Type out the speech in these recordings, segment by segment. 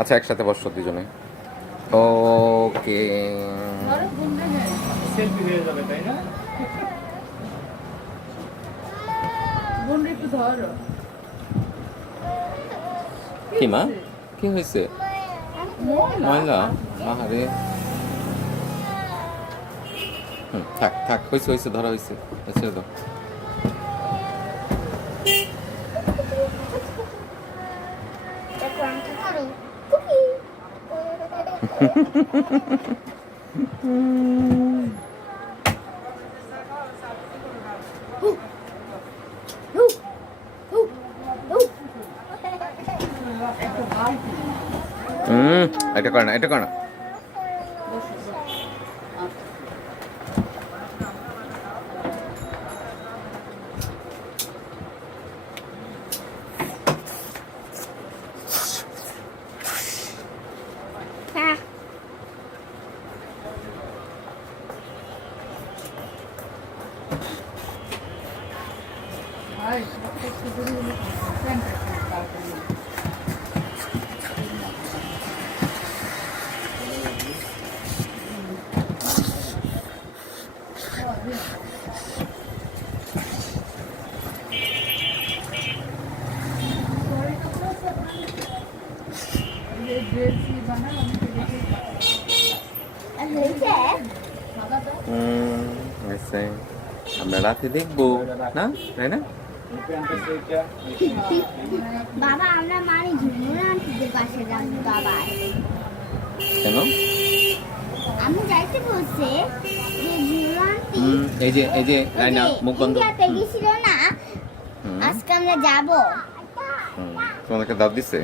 আচ্ছা একসাথে বসো দুজনে। ওকে। সেলফি হয়ে যাবে তাই না? বোন একটু ধরো। কি মা, কি হয়েছে? ময়লা? আহারে। থাক থাক, হয়েছে হয়েছে, ধরা হয়েছে, ছেড়ে দাও। এটা করে না, এটা করে না। আমরা রাতে দেখবো না, তাই না? বাবা আমরা মানে ঝুমুর আন্টিদের পাশে যাবো বাবা। কেন? আমি যাইতে বলছে যে ঝুমুর আন্টি এই যে রাইনা মুখ বন্ধ। ইন্ডিয়াতে গেছিল না, আজকে আমরা যাবো। তোমাদেরকে দাঁত দিছে?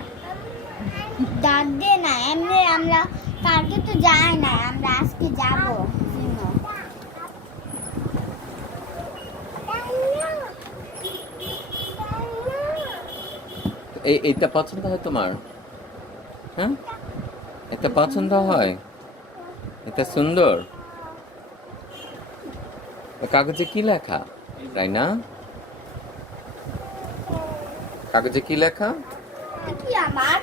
দাঁত দিয়ে না, এমনি আমরা কালকে তো যাই না, আমরা আজকে যাবো। এইটা পছন্দ হয় তোমার? হ্যাঁ, এটা পছন্দ হয়? এটা সুন্দর। কাগজে কি লেখা রাইনা? কাগজে কি লেখা? কি আমার